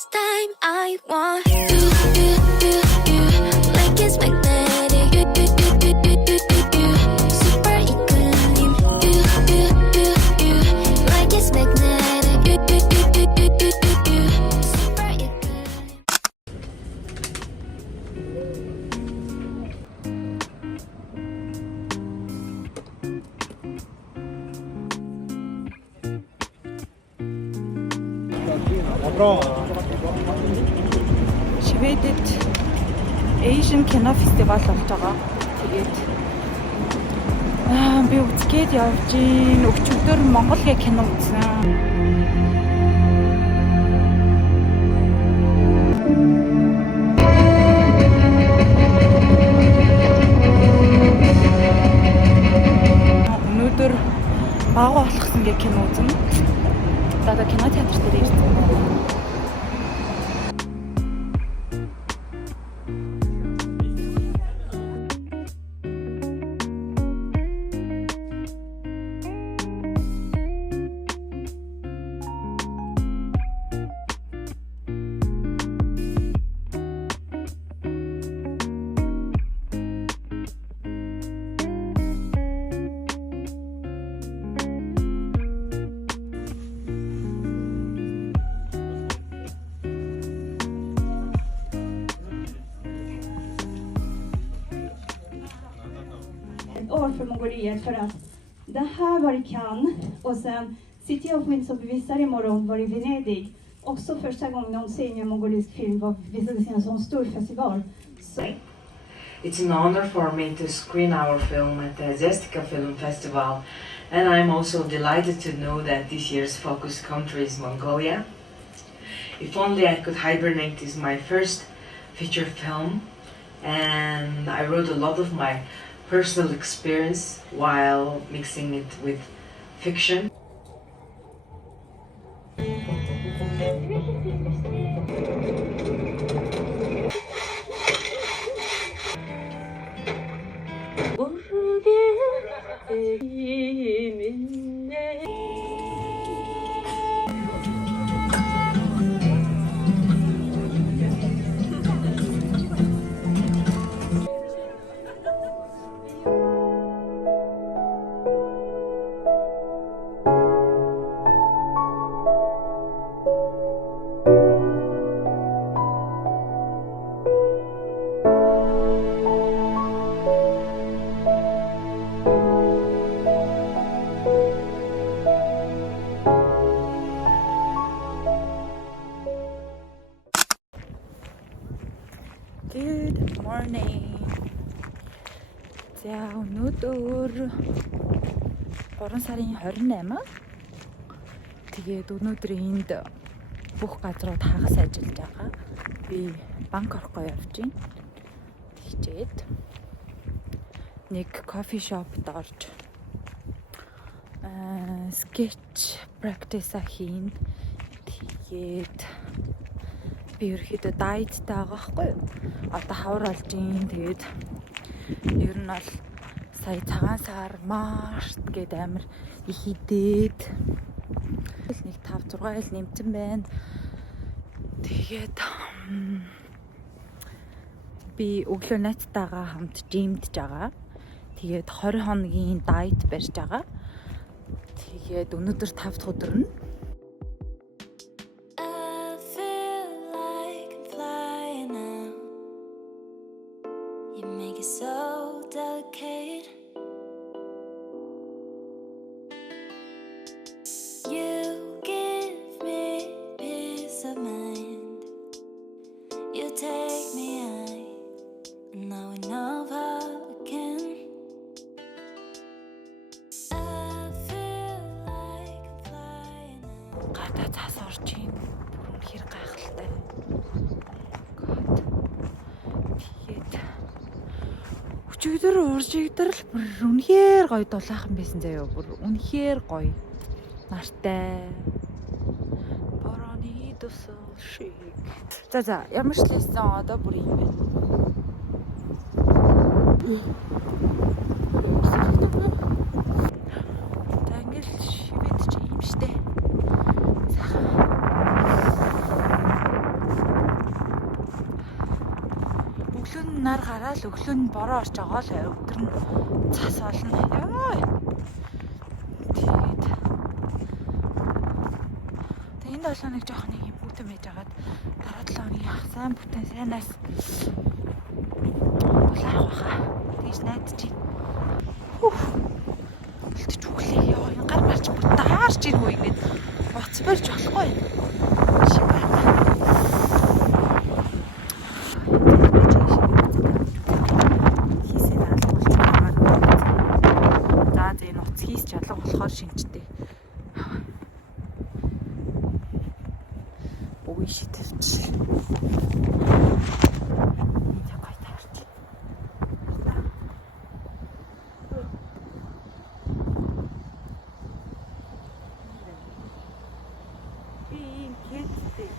This time I want you, like it's magnetic. You, super equilibrium. You, like it's magnetic. You, super equilibrium. Шведэд Asian кино фестивал болж байгаа. Тэгээд би үзгээд явж гин. Өчигдөр Монголын кино үзсэн. Өнөөдөр баг болохсон гэх кино үзэн. Одоо кино театр дээр ирсэн. År för Mongoliet för att det här var i Cannes och sen City of Winds som vi visar imorgon var i Venedig. Också första gången någonsin en mongolisk film visades i en sån stor festival. Så... It's an honor for me to screen our film at the Zestica Film Festival, and I'm also delighted to know that this year's focus country is Mongolia. If Only I Could Hibernate is my first feature film, and I wrote a lot of my personal experience while mixing it with fiction. Good morning. За өнөөдөр 3 сарын 28. Тэгээд өнөөдөр энд бүх газрууд хагас ажиллаж байгаа. Би Бангкокоо явж байна. Тэгчээд нэг кофе шопд орж sketch practice хийн. Тэгээд би ерөөхдөө дайеттай байгаа байхгүй юу? Одоо хавар олж ийн. Тэгээд ер нь бол сая цагаан сар март гээд амар их идээд нэг 5-6 хил нэмсэн байна. Тэгээд би өглөө найзтайгаа хамт жимдж байгаа. Тэгээд 20 хоногийн дайет барьж байгаа. Тэгээд өнөөдөр 5 дахь өдөр нь So delicate. You give me peace of mind. You take me high, and now we know again. I feel like I'm flying now. гадаа цаас орж ийн. Бүр үнэхээр гайхалтай. Өчигдөр уржигдэр л бүр үнэхээр гоё дулаахан байсан заяа. Бүр үнэхээр гоё. Нартай. Борооны дусал шиг. За ямар ч лээсэн одоо бүр юм байна. За ингээл шивэд чи юм штэ. нар гараад өглөө нь бороо орж байгаа л өдөр нь цас болно. Яа. Тэгээд энэ 7 хоног жоох нэг юм бүтэн байж байгаад дараа 7 хоногийн ах сайн бүтэн сайнаас булаах байхаа. Тэгж найдаж байна. Үлдэж өглөө яа энэ гар марч бүтаарч ирвэ ингэж боц барьж болохгүй. Шинжтэй. Ой шитэрч. Япай таарч. Би кэттэй.